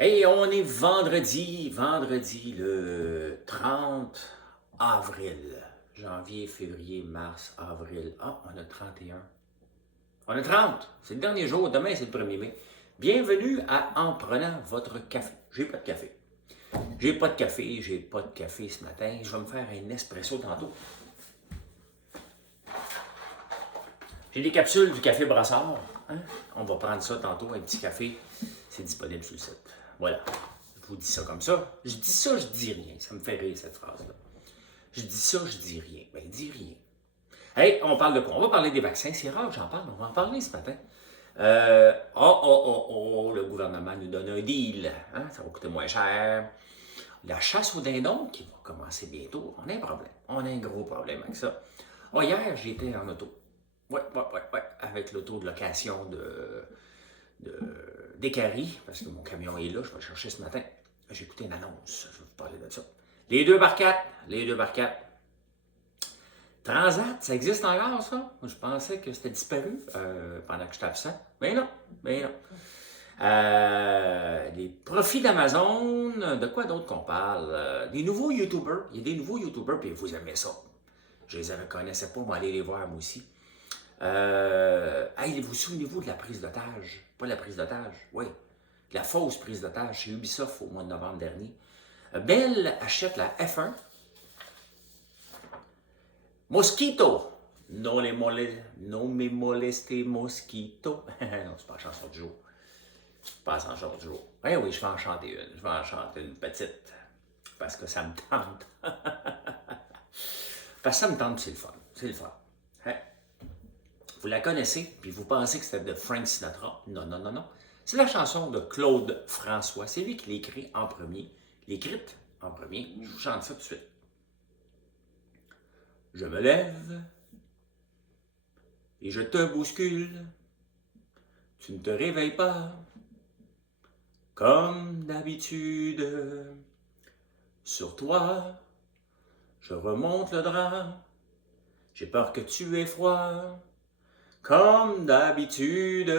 Hey, on est vendredi le 30 avril. Janvier, février, mars, avril. Ah, on a 31. On a 30. C'est le dernier jour. Demain, c'est le 1er mai. Bienvenue à En prenant votre café. J'ai pas de café. J'ai pas de café ce matin. Je vais me faire un espresso tantôt. J'ai des capsules du café Brassard. Hein? On va prendre ça tantôt, un petit café. C'est disponible sur le site. Voilà. Je vous dis ça comme ça. Je dis ça, je dis rien. Ça me fait rire, cette phrase-là. Je dis ça, je dis rien. Ben, dis rien. Hey, on parle de quoi? On va parler des vaccins. C'est rare que j'en parle. On va en parler ce matin. Le gouvernement nous donne un deal. Hein? Ça va coûter moins cher. La chasse aux dindons qui va commencer bientôt. On a un problème. On a un gros problème avec ça. Oh, hier, j'étais en auto. Ouais. Avec l'auto de location d'Écarie, parce que mon camion est là, je vais le chercher ce matin. J'ai écouté une annonce, je vais vous parler de ça. Les 2x4. Transat, ça existe encore, ça? Je pensais que c'était disparu pendant que j'étais absent. Mais non. Les profits d'Amazon, de quoi d'autre qu'on parle? Des nouveaux YouTubers. Il y a des nouveaux YouTubers, puis vous aimez ça. Je les connaissais pas, mais allez les voir, moi aussi. Vous souvenez-vous de la prise d'otage? Pas la prise d'otage, oui. La fausse prise d'otage chez Ubisoft au mois de novembre dernier. Bell achète la F1. Mosquito. Non me molester mosquito. Non, c'est pas la chanson du jour. C'est pas la chanson du jour. Oui, je vais en chanter une. Je vais en chanter une petite. Parce que ça me tente. Parce que ça me tente, c'est le fun. C'est le fun. Hein? Vous la connaissez, puis vous pensez que c'était de Frank Sinatra. Non. C'est la chanson de Claude François. C'est lui qui l'écrit en premier. L'écrite en premier. Je vous chante ça tout de suite. Je me lève et je te bouscule. Tu ne te réveilles pas comme d'habitude. Sur toi, je remonte le drap. J'ai peur que tu aies froid. Comme d'habitude,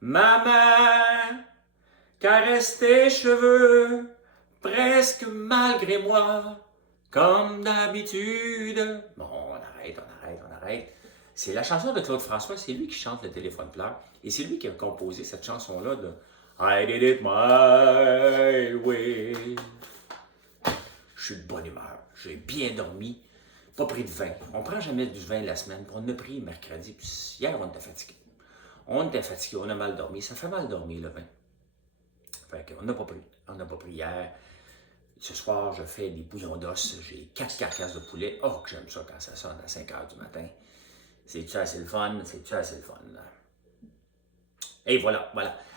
ma main caresse tes cheveux, presque malgré moi, comme d'habitude. Bon, on arrête. C'est la chanson de Claude François, c'est lui qui chante Le téléphone pleure, et c'est lui qui a composé cette chanson-là de I did it my way. Je suis de bonne humeur, j'ai bien dormi. Pas pris de vin. On prend jamais du vin la semaine. Puis on a pris mercredi. Puis hier, on était fatigué. On a mal dormi. Ça fait mal dormir, le vin. Fait qu'on n'a pas pris. On n'a pas pris hier. Ce soir, je fais des bouillons d'os. J'ai 4 carcasses de poulet. Oh, que j'aime ça quand ça sonne à 5 h du matin. C'est-tu assez le fun? Là? Et voilà.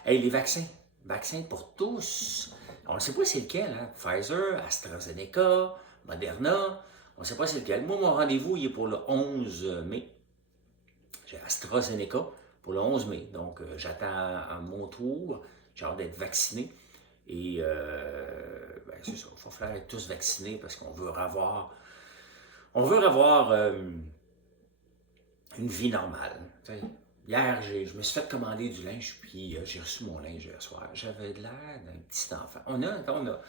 Hey, les vaccins. Vaccins pour tous. On ne sait pas c'est lequel, hein? Pfizer, AstraZeneca, Moderna. On ne sait pas c'est lequel. Moi, mon rendez-vous, il est pour le 11 mai. J'ai AstraZeneca pour le 11 mai. Donc, j'attends à mon tour. J'ai hâte d'être vacciné. Et c'est ça. Il va falloir être tous vaccinés parce qu'on veut avoir une vie normale. T'sais. Hier, je me suis fait commander du linge, puis j'ai reçu mon linge hier soir. J'avais l'air d'un petit enfant. On a.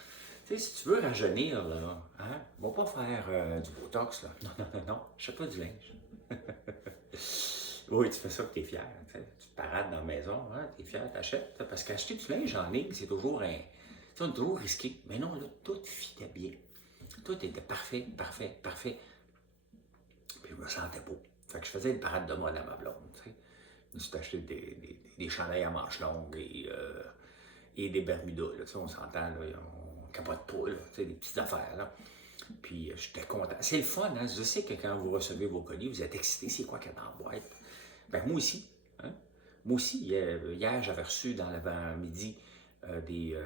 Tu sais, si tu veux rajeunir, là, hein, va pas faire du botox, là. Non, achète pas du linge. Oui, tu fais ça que t'es fier. Tu te parades dans la maison, hein, t'es fier, t'achètes. Parce qu'acheter du linge en ligne, c'est toujours toujours risqué. Mais non, là, tout fitait bien. Tout était parfait. Puis je me sentais beau. Fait que je faisais une parade de mode à ma blonde, tu sais. Je me suis acheté des chandails à manches longues et des bermudas, là, tu sais, on s'entend, là, on capote pas, là, tu sais, des petites affaires, là. Puis j'étais content. C'est le fun, hein? Je sais que quand vous recevez vos colis, vous êtes excités. C'est quoi qu'il y a dans la boîte? Ben moi aussi. Hein? Moi aussi, hier, j'avais reçu dans l'avant-midi des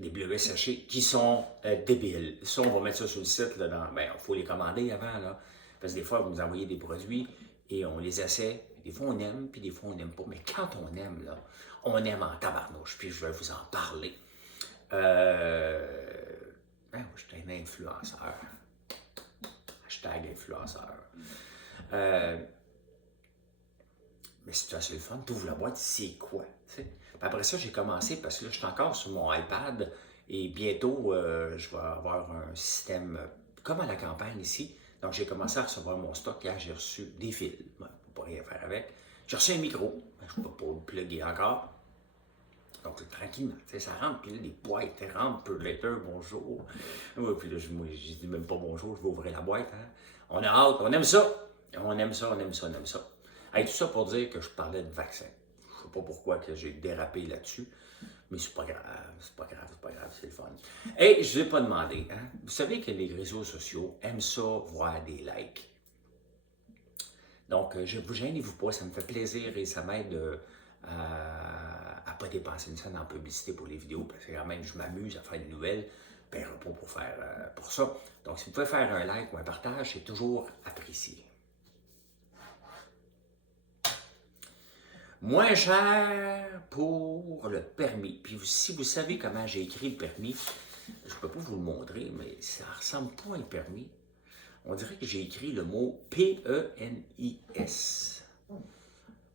bleuets séchés qui sont débiles. Ça, on va mettre ça sur le site. Il faut les commander avant, là. Parce que des fois, vous nous envoyez des produits et on les essaie. Des fois, on aime, puis des fois, on n'aime pas. Mais quand on aime, là, on aime en tabarnouche. Puis je vais vous en parler. Je suis un influenceur. Hashtag influenceur. Mais c'est assez le fun. Tu ouvres la boîte, c'est quoi? T'sais? Puis après ça, j'ai commencé, parce que là, je suis encore sur mon iPad, et bientôt, je vais avoir un système comme à la campagne ici. Donc, j'ai commencé à recevoir mon stock. Hier, j'ai reçu des fils. Je ne peux pas rien faire avec. J'ai reçu un micro. Je ne peux pas le plugger encore. Donc, tranquillement, ça rentre, puis là, les boîtes rentrent, peu later, bonjour. Ouais, puis là, moi, je dis même pas bonjour, je vais ouvrir la boîte. Hein. On a hâte, on aime ça. On aime ça, on aime ça, on aime ça. Hey, tout ça pour dire que je parlais de vaccin. Je ne sais pas pourquoi que j'ai dérapé là-dessus, mais c'est pas grave, c'est pas grave, c'est pas grave, c'est le fun. Et je ne vous ai pas demandé, hein. Vous savez que les réseaux sociaux aiment ça, voir des likes. Donc, vous gênez-vous pas, ça me fait plaisir et ça m'aide à ne pas dépenser une scène en publicité pour les vidéos, parce que quand même, je m'amuse à faire des nouvelles, ben, pas pour faire pour ça. Donc, si vous pouvez faire un like ou un partage, c'est toujours apprécié. Moins cher pour le permis. Puis si vous savez comment j'ai écrit le permis, je ne peux pas vous le montrer, mais ça ne ressemble pas à un permis. On dirait que j'ai écrit le mot P-E-N-I-S.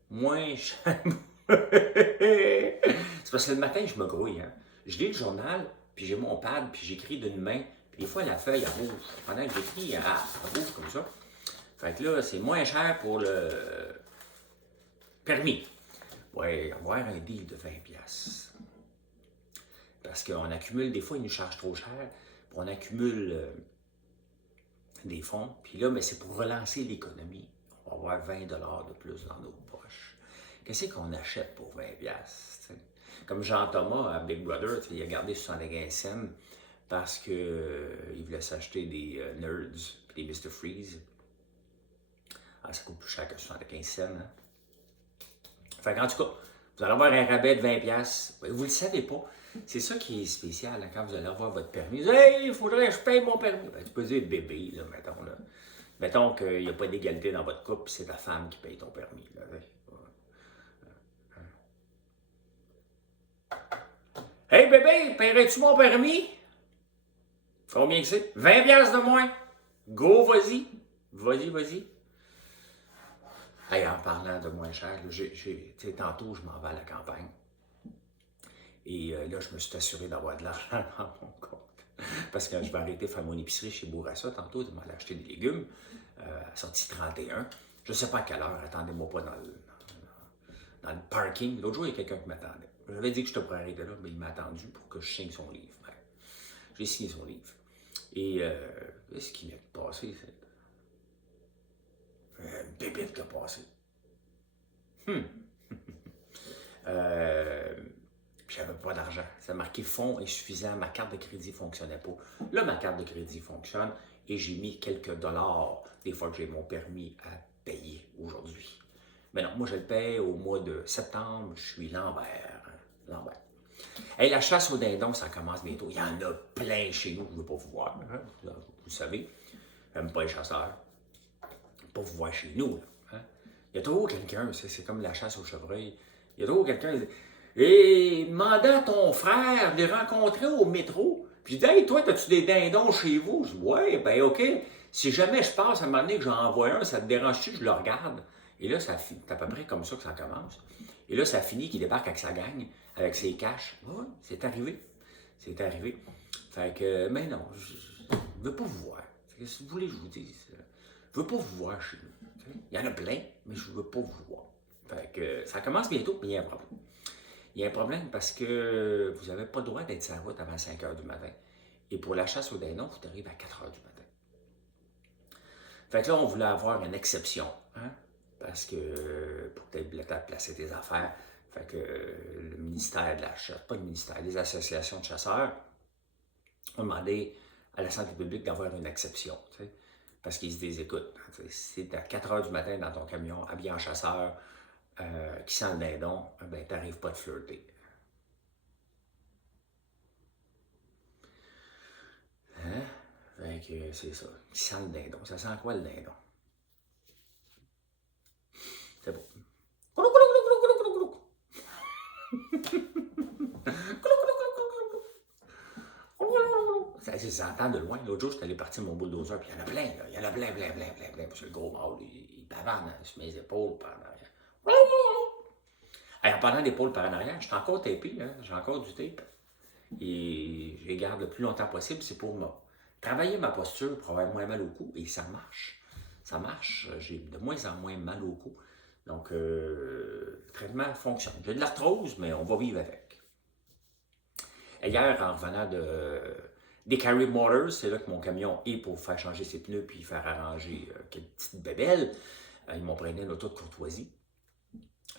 Moins cher. C'est parce que le matin, je me grouille. Hein. Je lis le journal, puis j'ai mon pad, puis j'écris d'une main, puis des fois, la feuille, elle rouge. Pendant que j'écris, elle rouge comme ça. Fait que là, c'est moins cher pour le permis. Ouais, avoir un deal de 20$. Parce qu'on accumule, des fois, ils nous chargent trop cher, puis on accumule des fonds, puis là, c'est pour relancer l'économie. On va avoir 20$ de plus dans nos poches. Qu'est-ce qu'on achète pour 20$? T'sais? Comme Jean-Thomas à Big Brother, il a gardé 75 cents parce qu'il voulait s'acheter des Nerds et des Mr. Freeze. Ah, ça coûte plus cher que 75 cents. Hein? Fait qu'en tout cas, vous allez avoir un rabais de 20$. Vous ne le savez pas. C'est ça qui est spécial là, quand vous allez avoir votre permis. Vous dites, hey, il faudrait que je paye mon permis. Ben, tu peux dire bébé, là, mettons. Là. Mettons qu'il n'y a pas d'égalité dans votre couple, c'est ta femme qui paye ton permis. Là. Hey bébé, paierais-tu mon permis? Combien que c'est? 20$ de moins. Go, vas-y. Vas-y, vas-y. Hey, en parlant de moins cher, tantôt, je m'en vais à la campagne. Et là, je me suis assuré d'avoir de l'argent dans mon compte. Parce que je vais arrêter de faire mon épicerie chez Bourassa tantôt, de m'aller acheter des légumes, sorti 31. Je ne sais pas à quelle heure, attendez-moi pas dans le parking. L'autre jour, il y a quelqu'un qui m'attendait. J'avais dit que je te pourrais arrêter là, mais il m'a attendu pour que je signe son livre. Ben, j'ai signé son livre. Et ce qui vient de passer, c'est une bébête qui a passé. Puis j'avais pas d'argent. Ça marqué fonds insuffisants, ma carte de crédit ne fonctionnait pas. Là, ma carte de crédit fonctionne et j'ai mis quelques dollars des fois que j'ai mon permis à payer aujourd'hui. Mais non, moi je le paye au mois de septembre, je suis Lambert. Lambert. Hey, la chasse aux dindons, ça commence bientôt. Il y en a plein chez nous, je ne veux pas vous voir. Hein? Vous savez, j'aime pas les chasseurs. Pas vous voir chez nous. Hein? Il y a toujours quelqu'un, c'est comme la chasse aux chevreuils. Il y a toujours quelqu'un qui dit et demandez à ton frère de les rencontrer au métro. Puis il dit hey, toi, as-tu des dindons chez vous? Je dis ouais, ben OK. Si jamais je passe à un moment donné que j'en envoie un, ça te dérange-tu que je le regarde? Et là, c'est à peu près comme ça que ça commence. Et là, ça finit qu'il débarque avec sa gang, avec ses caches. Oui, c'est arrivé. C'est arrivé. Fait que, mais non, je ne veux pas vous voir. Si vous voulez que je vous dise, je ne veux pas vous voir chez nous. Il y en a plein, mais je ne veux pas vous voir. Fait que ça commence bientôt, mais il y a un problème. Il y a un problème parce que vous n'avez pas le droit d'être sur la route avant 5 h du matin. Et pour la chasse aux dindons, vous arrivez à 4 h du matin. Fait que là, on voulait avoir une exception. Hein? Parce que pour peut-être le temps de placer tes affaires, fait que le ministère de la chasse, pas le ministère, les associations de chasseurs ont demandé à la santé publique d'avoir une exception. T'sais, parce qu'ils se disent, écoute, si c'est à 4 h du matin dans ton camion, habillé en chasseur, qui sent le dindon, ben t'arrives pas de flirter. Hein? Fait que c'est ça. Qui sent le dindon. Ça sent quoi le dindon? C'est beau. Ça s'entend de loin. L'autre jour, j'étais allé partir mon bulldozer, puis il y en a plein, là. Il y en a plein. Parce que le gros mâle, il bavane sur mes épaules pendant. En pendant l'épaule par en arrière, je suis encore tapé, hein, j'ai encore du tape. Et je les garde le plus longtemps possible, c'est pour travailler ma posture, pour avoir moins mal au cou, et ça marche. Ça marche, j'ai de moins en moins mal au cou. Donc, le traitement fonctionne. J'ai de l'arthrose, mais on va vivre avec. Et hier, en revenant des Carry Motors, c'est là que mon camion est pour faire changer ses pneus puis faire arranger quelques petites bébelles. Ils m'ont prêté une auto de courtoisie.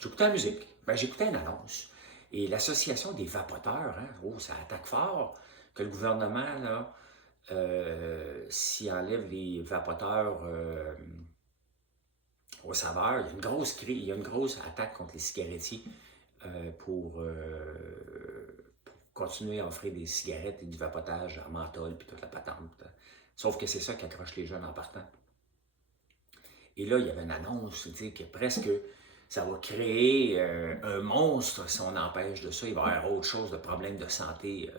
J'écoutais la musique. J'écoutais une annonce. Et l'Association des vapoteurs, hein, ça attaque fort, que le gouvernement, là, s'il enlève les vapoteurs au saveur, il y a une grosse attaque contre les cigarettiers pour continuer à offrir des cigarettes et du vapotage en menthol puis toute la patente. Sauf que c'est ça qui accroche les jeunes en partant. Et là, il y avait une annonce, tu sais, que presque ça va créer un monstre si on empêche de ça. Il va y avoir autre chose de problèmes de santé.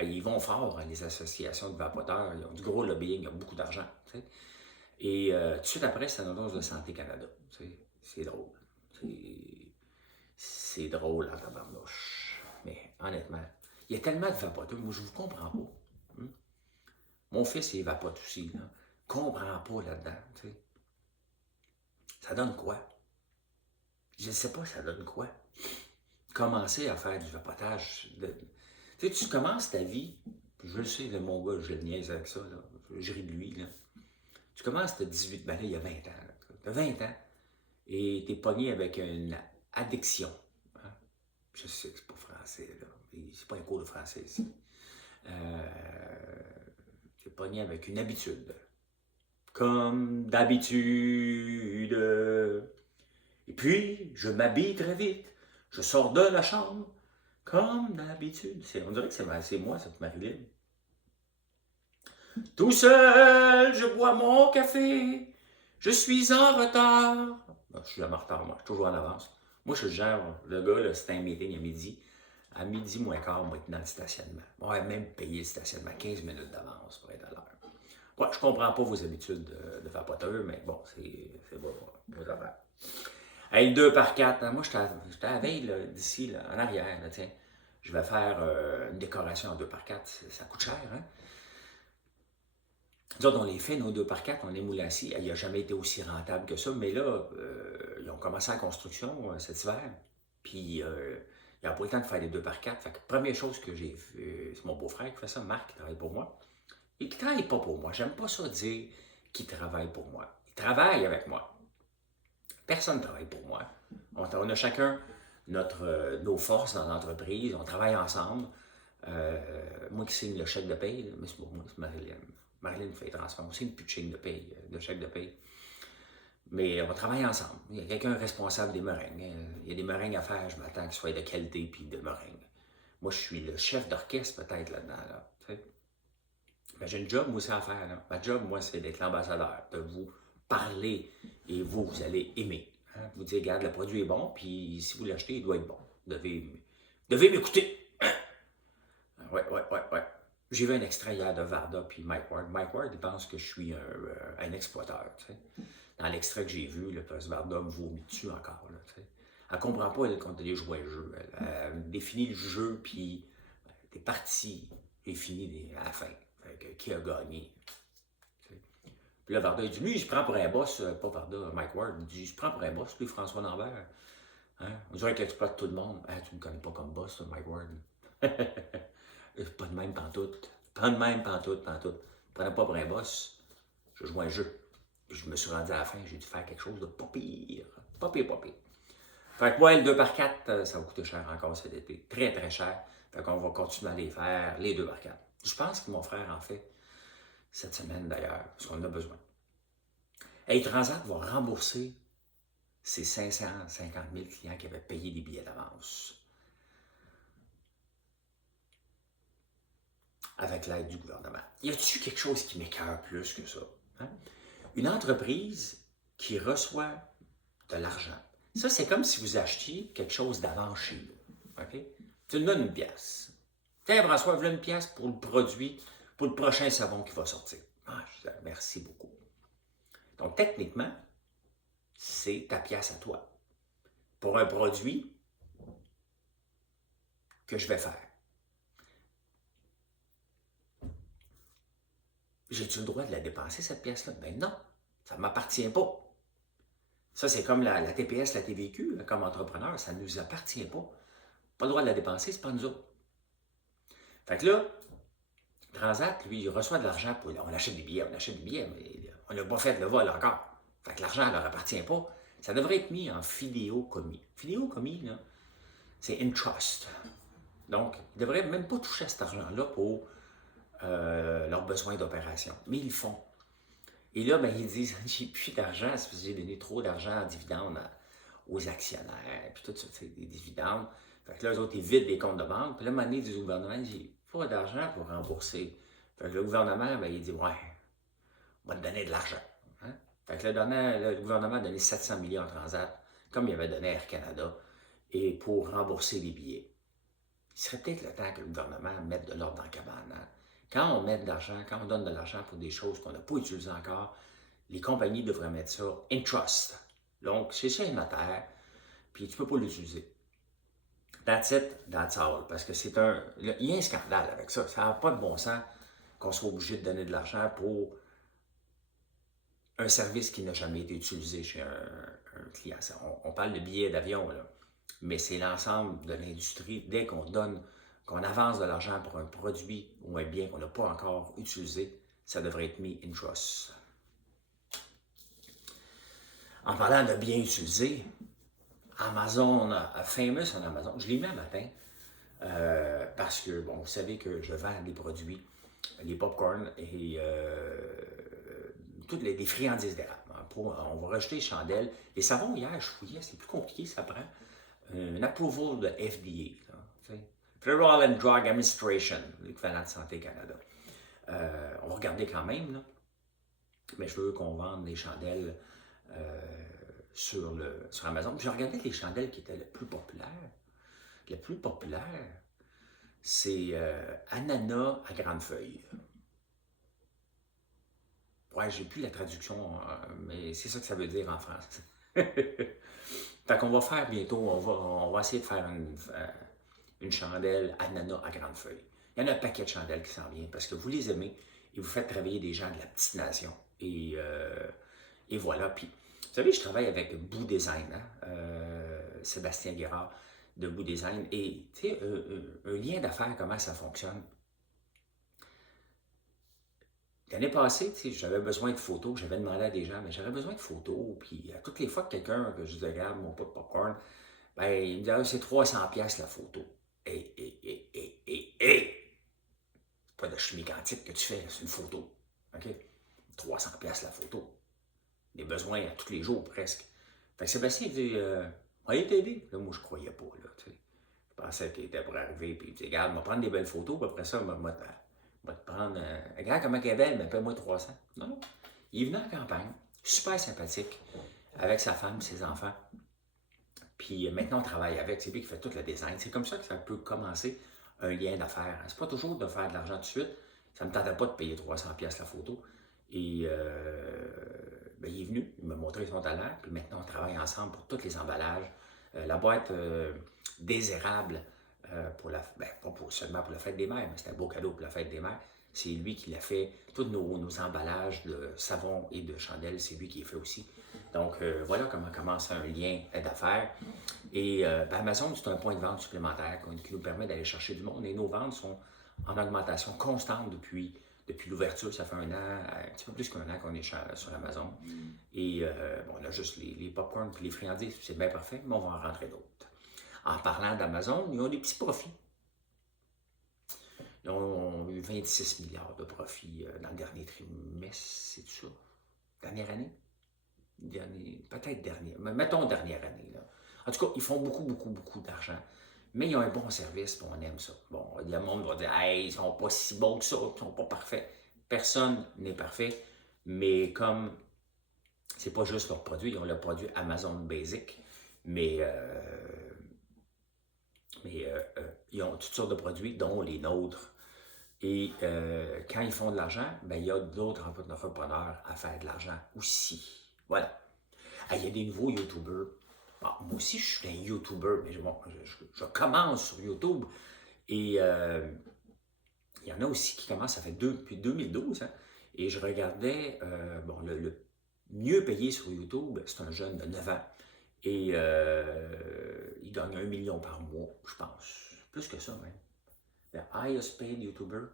Ils vont fort, hein, les associations de vapoteurs. Ils ont du gros lobbying, ils ont beaucoup d'argent. Tu sais. Et tout de suite après, c'est une annonce de Santé Canada. Tu sais. C'est drôle. C'est drôle en tabarnouche. Mais honnêtement, il y a tellement de vapoteurs. Moi, je ne vous comprends pas. Hein? Mon fils, il vapote aussi. Là. Comprends pas là-dedans. Tu sais. Ça donne quoi? Je ne sais pas, ça donne quoi? Commencer à faire du vapotage. Tu sais, tu commences ta vie, je le sais, là, mon gars, je le niaise avec ça, là, je ris de lui. Là. Tu commences, tu as 18, ben là, il y a 20 ans. Tu as 20 ans et tu es pogné avec une addiction. Hein? Je sais que c'est pas français, là. C'est pas un cours de français ici. Tu es pogné avec une habitude. Comme d'habitude. Et puis, je m'habille très vite. Je sors de la chambre, comme d'habitude. On dirait que c'est moi, cette Marilyn. Tout seul, je bois mon café. Je suis en retard. Non, je suis jamais en retard, moi. Je suis toujours en avance. Moi, je suis le genre, le gars, là, c'est un meeting à midi. À midi moins quart, on va être dans le stationnement. On va même payer le stationnement 15 minutes d'avance pour être à l'heure. Ouais, je comprends pas vos habitudes de vapoteur, mais bon, c'est vos affaires. Hey, le 2x4, hein, moi, j'étais à la veille, d'ici, en arrière, là, tiens. Je vais faire une décoration en 2x4, ça coûte cher, hein? Nous autres, on les fait, nos 2x4, on est Moulassi. Il n'a jamais été aussi rentable que ça, mais là, ils ont commencé la construction cet hiver, puis il n'y a pas eu le temps de faire les 2x4. Fait que première chose que j'ai vu, c'est mon beau-frère qui fait ça, Marc, qui travaille pour moi, et qui ne travaille pas pour moi. J'aime pas ça dire qu'il travaille pour moi. Il travaille avec moi. Personne ne travaille pour moi. On a chacun nos forces dans l'entreprise, on travaille ensemble. Moi qui signe le chèque de paye, mais c'est pour moi, c'est Marilyn. Marilyn fait les transferts, on signe plus de chèque de paye. Mais on travaille ensemble. Il y a quelqu'un responsable des meringues. Il y a des meringues à faire, je m'attends qu'ils soient de qualité puis de meringues. Moi, je suis le chef d'orchestre peut-être là-dedans. Là, mais j'ai une job, moi aussi, à faire. Là. Ma job, moi, c'est d'être l'ambassadeur, de vous parler et vous allez aimer. Hein? Vous dire, regarde, le produit est bon, puis si vous l'achetez, il doit être bon. Vous devez m'écouter. Ouais. J'ai vu un extrait hier de Varda puis Mike Ward. Mike Ward, il pense que je suis un exploiteur. Tu sais. Dans l'extrait que j'ai vu, Varda me vomit dessus encore. Là, tu sais. Elle ne comprend pas elle, quand elle est joué le jeu. Elle définit le jeu, puis t'es parti et fini à la fin. Qui a gagné? Tu sais. Puis là, Varda, il dit, lui, il se prend pour un boss, pas Varda, Mike Ward, il dit, il se prend pour un boss, lui, François Lambert. Hein? On dirait qu'il exploite tout le monde. Ah, tu ne me connais pas comme boss, Mike Ward. Pas de même pantoute. Pas de même pantoute. Prenez pas pour un boss. Je joue un jeu. Puis je me suis rendu à la fin, j'ai dû faire quelque chose de pas pire. Pas pire. Fait que moi, le 2x4, ça va coûter cher encore cet été. Très, très cher. Fait qu'on va continuer à les faire, les 2x4. Je pense que mon frère en fait cette semaine d'ailleurs, parce qu'on en a besoin. Hey, Transat va rembourser ses 550 000 clients qui avaient payé des billets d'avance. Avec l'aide du gouvernement. Y a-t-il quelque chose qui m'écoeure plus que ça? Hein? Une entreprise qui reçoit de l'argent. Ça, c'est comme si vous achetiez quelque chose d'avant chez vous. Okay? Tu me donnes une pièce. Tiens, François, voilà une pièce pour le produit, pour le prochain savon qui va sortir. Ah, je dis, merci beaucoup. Donc, techniquement, c'est ta pièce à toi. Pour un produit que je vais faire. J'ai-tu le droit de la dépenser, cette pièce-là? Ben non, ça ne m'appartient pas. Ça, c'est comme la TPS, la TVQ, là, comme entrepreneur, ça ne nous appartient pas. Pas le droit de la dépenser, c'est pas nous autres. Fait que là, Transat, lui, il reçoit de l'argent pour. On achète des billets, mais on n'a pas fait le vol encore. Fait que l'argent ne leur appartient pas. Ça devrait être mis en fidéocommis. Fidéocommis, là, c'est in trust. Donc, ils ne devraient même pas toucher à cet argent-là pour leurs besoins d'opération. Mais ils le font. Et là, ben, ils disent, j'ai plus d'argent, c'est parce que j'ai donné trop d'argent en dividendes aux actionnaires, puis tout ça, c'est des dividendes. Fait que là, eux autres, ils vident les comptes de banque. Puis là, à un moment donné, ils disent au gouvernement, j'ai pas d'argent pour rembourser. Fait que le gouvernement, ben, il dit, ouais, on va te donner de l'argent. Hein? Fait que le gouvernement a donné 700 millions en Transat, comme il avait donné à Air Canada, et pour rembourser les billets. Il serait peut-être le temps que le gouvernement mette de l'ordre dans la cabane. Hein? Quand on met de l'argent, quand on donne de l'argent pour des choses qu'on n'a pas utilisées encore, les compagnies devraient mettre ça in trust. Donc, c'est ça un notaire, puis tu ne peux pas l'utiliser. That's it, that's all. Parce que il y a un scandale avec ça. Ça n'a pas de bon sens qu'on soit obligé de donner de l'argent pour un service qui n'a jamais été utilisé chez un client. On parle de billets d'avion, là. Mais c'est l'ensemble de l'industrie. Dès qu'on avance de l'argent pour un produit ou un bien qu'on n'a pas encore utilisé, ça devrait être mis in trust. En parlant de bien utilisé, Amazon, famous en Amazon, je l'ai mis un matin parce que, bon, vous savez que je vends des produits, les popcorn et toutes les friandises d'érable. Hein, on va rajouter les chandelles. Les savons, hier, je fouillais, c'est plus compliqué, ça prend un approval de FDA, là, Federal and Drug Administration, l'équivalent de Santé Canada. On va regarder quand même, là, mais je veux qu'on vende des chandelles sur Amazon. Puis j'ai regardé les chandelles qui étaient les plus populaires. Le plus populaire, c'est ananas à grande feuille. Ouais, j'ai plus la traduction, mais c'est ça que ça veut dire en France. Fait qu'on va faire bientôt, on va essayer de faire une chandelle ananas à grande feuille. Il y en a un paquet de chandelles qui s'en vient parce que vous les aimez et vous faites travailler des gens de la petite nation. Et voilà. Puis, vous savez, je travaille avec Boo Design, hein? Sébastien Guérard de Boo Design. Et, tu sais, un lien d'affaires, comment ça fonctionne? L'année passée, j'avais besoin de photos, j'avais demandé à des gens, mais j'avais besoin de photos, puis à toutes les fois que quelqu'un, que je disais, regarde mon pot de popcorn, ben, il me disait, ah, c'est 300$ la photo. C'est pas de chimie quantique que tu fais, c'est une photo. OK? 300$ la photo. Des besoins à tous les jours, presque. Fait que Sébastien, il dit, allez t'aider. Là, moi, je croyais pas, là, tu sais. Je pensais qu'il était pour arriver, puis il dit, regarde, on va prendre des belles photos, puis après ça, on va te prendre. Regarde comment elle est belle, mais paie-moi 300. Non, non. Il est venu en campagne, super sympathique, avec sa femme, ses enfants. Puis maintenant, on travaille avec. C'est lui qui fait tout le design. C'est comme ça que ça peut commencer un lien d'affaires. C'est pas toujours de faire de l'argent tout de suite. Ça ne me tentait pas de payer 300$ la photo. Et ben, il est venu, il m'a montré son talent. Puis maintenant, on travaille ensemble pour tous les emballages. La boîte désirable pas seulement pour la fête des mères, mais c'est un beau cadeau pour la fête des mères. C'est lui qui l'a fait. Tous nos emballages de savon et de chandelles, c'est lui qui les fait aussi. Donc, voilà comment commence un lien d'affaires. Et ben Amazon, c'est un point de vente supplémentaire qui nous permet d'aller chercher du monde. Et nos ventes sont en augmentation constante depuis l'ouverture. Ça fait un an, un petit peu plus qu'un an qu'on est sur Amazon. Et bon, on a juste les popcorn et les friandises, c'est bien parfait, mais on va en rentrer d'autres. En parlant d'Amazon, ils ont des petits profits. Ils ont eu 26 milliards de profits dans le dernier trimestre, c'est tout ça? Dernière année? Peut-être dernière, mais mettons dernière année. Là. En tout cas, ils font beaucoup, beaucoup, beaucoup d'argent. Mais ils ont un bon service, puis on aime ça. Bon, le monde va dire, hey, ils sont pas si bons que ça, ils sont pas parfaits. Personne n'est parfait, mais comme c'est pas juste leur produit, ils ont le produit Amazon Basic, mais ils ont toutes sortes de produits, dont les nôtres. Et quand ils font de l'argent, ben, il y a d'autres entrepreneurs à faire de l'argent aussi. Voilà. Il y a des nouveaux YouTubers. Bon, moi aussi, je suis un YouTuber, mais je commence sur YouTube. Et il y en a aussi qui commencent, ça fait depuis 2012, hein, et je regardais, bon, le mieux payé sur YouTube, c'est un jeune de 9 ans, et il gagne 1 million par mois, je pense. Plus que ça, même. The highest paid YouTuber.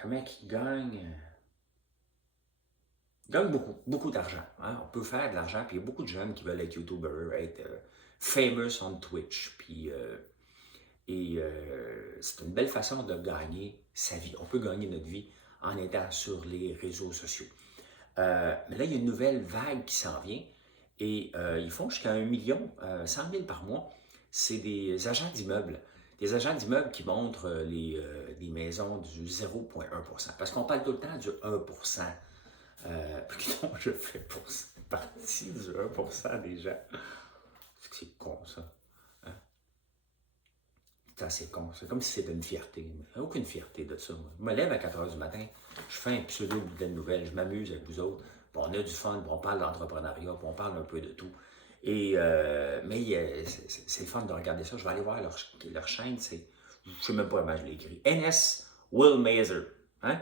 Comment il gagne? Il gagne beaucoup, beaucoup d'argent. Hein? On peut faire de l'argent, puis il y a beaucoup de jeunes qui veulent être YouTuber, être famous on Twitch, puis c'est une belle façon de gagner sa vie. On peut gagner notre vie en étant sur les réseaux sociaux. Mais là, il y a une nouvelle vague qui s'en vient et ils font jusqu'à 1 million, 100 000 par mois. C'est des agents d'immeubles. Des agents d'immeubles qui montrent les maisons du 0,1%. Parce qu'on parle tout le temps du 1%. Putain, je fais partie du 1% des gens. C'est con, ça. Hein? C'est assez con. C'est comme si c'était une fierté. Aucune fierté de ça. Moi. Je me lève à 4 h du matin, je fais un pseudo-bulletin de nouvelles, je m'amuse avec vous autres, puis on a du fun, puis on parle d'entrepreneuriat, puis on parle un peu de tout. Et, mais c'est le fun de regarder ça. Je vais aller voir leur chaîne, je ne sais même pas comment je l'ai écrit. NS Will Mazer. Hein?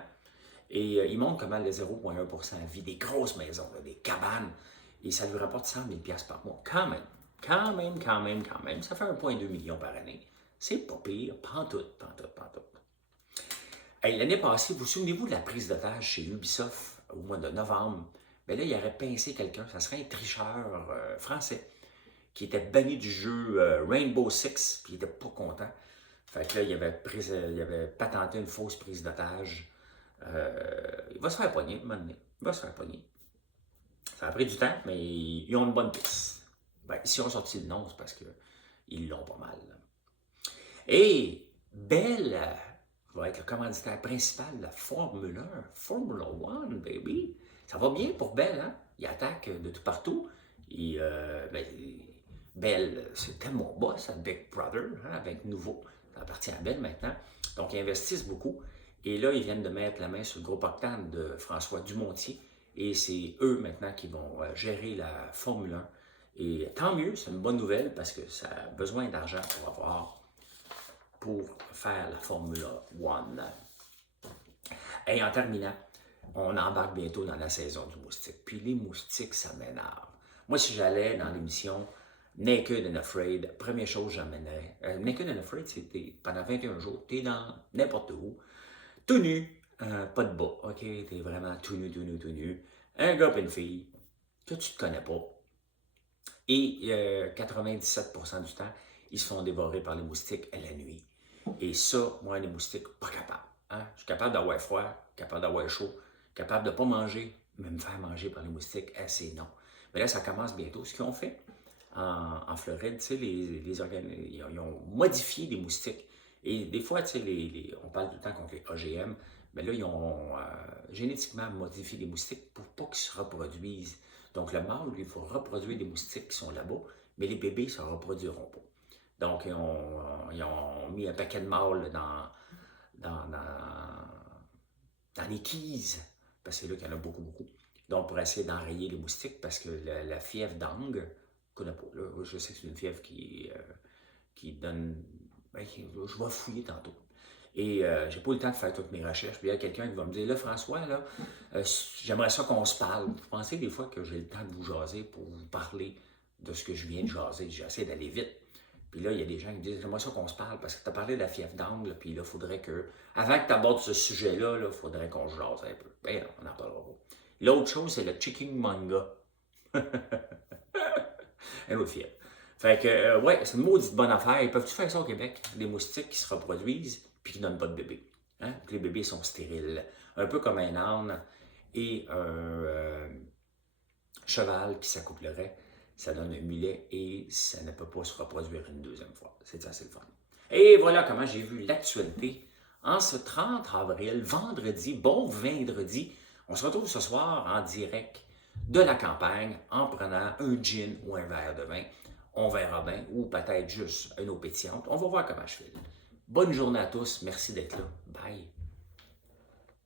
Et ils montrent comment le 0,1% vit des grosses maisons, là, des cabanes, et ça lui rapporte 100 000 $ par mois. Quand même. Ça fait 1,2 million par année. C'est pas pire, pantoute. Hey, l'année passée, vous souvenez-vous de la prise d'otage chez Ubisoft au mois de novembre? Bien là, il aurait pincé quelqu'un, ça serait un tricheur français qui était banni du jeu Rainbow Six, puis il n'était pas content. Fait que là, il avait patenté une fausse prise d'otage. Il va se faire pogner, maintenant. Il va se faire pogner. Ça a pris du temps, mais ils ont une bonne piste. Ben, s'ils ont sorti le nom, c'est parce qu'ils l'ont pas mal. Et Bell va être le commanditaire principal de la Formule 1. Formula 1, baby. Ça va bien pour Bell, hein? Il attaque de tout partout. Et, Bell, c'était mon boss à Big Brother, hein, avec Nouveau. Ça appartient à Bell maintenant. Donc, ils investissent beaucoup. Et là, ils viennent de mettre la main sur le groupe Octane de François Dumontier. Et c'est eux maintenant qui vont gérer la Formule 1. Et tant mieux, c'est une bonne nouvelle parce que ça a besoin d'argent pour faire la Formule 1. Et en terminant, on embarque bientôt dans la saison du moustique. Puis les moustiques, ça m'énerve. Moi, si j'allais dans l'émission Naked and Afraid, première chose que j'emmènerais. Naked and Afraid, c'était pendant 21 jours, t'es dans n'importe où, tout nu, pas de bas, ok? T'es vraiment tout nu. Un gars et une fille que tu ne connais pas. Et 97% du temps, ils se font dévorer par les moustiques à la nuit. Et ça, moi, les moustiques, pas capable. Hein? Je suis capable d'avoir froid, capable d'avoir chaud, capable de ne pas manger, mais me faire manger par les moustiques, c'est non. Mais là, ça commence bientôt. Ce qu'ils ont fait en Floride, tu sais, ils ont modifié les moustiques. Et des fois, tu sais, on parle tout le temps contre les OGM, mais là, ils ont génétiquement modifié les moustiques pour pas qu'ils se reproduisent. Donc, le mâle, lui, il faut reproduire des moustiques qui sont là-bas, mais les bébés ne se reproduiront pas. Donc, ils ont mis un paquet de mâles dans les Keys, parce que c'est là qu'il y en a beaucoup. Donc, pour essayer d'enrayer les moustiques, parce que la fièvre d'Angue, je ne connais pas, là, je sais que c'est une fièvre qui donne... je vais fouiller tantôt. Et j'ai pas eu le temps de faire toutes mes recherches. Puis il y a quelqu'un qui va me dire, là, François, là, j'aimerais ça qu'on se parle. Vous pensez des fois que j'ai le temps de vous jaser pour vous parler de ce que je viens de jaser? J'essaie d'aller vite. Puis là, il y a des gens qui me disent, j'aimerais ça qu'on se parle parce que tu as parlé de la fièvre d'angle, puis là, il faudrait que, avant que tu abordes ce sujet-là, il faudrait qu'on se jase un peu. Ben non, on n'en parlera pas. L'autre chose, c'est le chicken manga. Un autre fièvre. Fait que, ouais, c'est une maudite bonne affaire. Ils peuvent-tu faire ça au Québec? Des moustiques qui se reproduisent puis qui ne donnent pas de bébés. Hein? Les bébés sont stériles. Un peu comme un âne et un cheval qui s'accouplerait. Ça donne un mulet et ça ne peut pas se reproduire une deuxième fois. C'est ça, c'est le fun. Et voilà comment j'ai vu l'actualité en ce 30 avril, vendredi, bon vendredi. On se retrouve ce soir en direct de la campagne en prenant un gin ou un verre de vin. On verra bien, ou peut-être juste une eau pétillante. On va voir comment je file. Bonne journée à tous. Merci d'être là. Bye.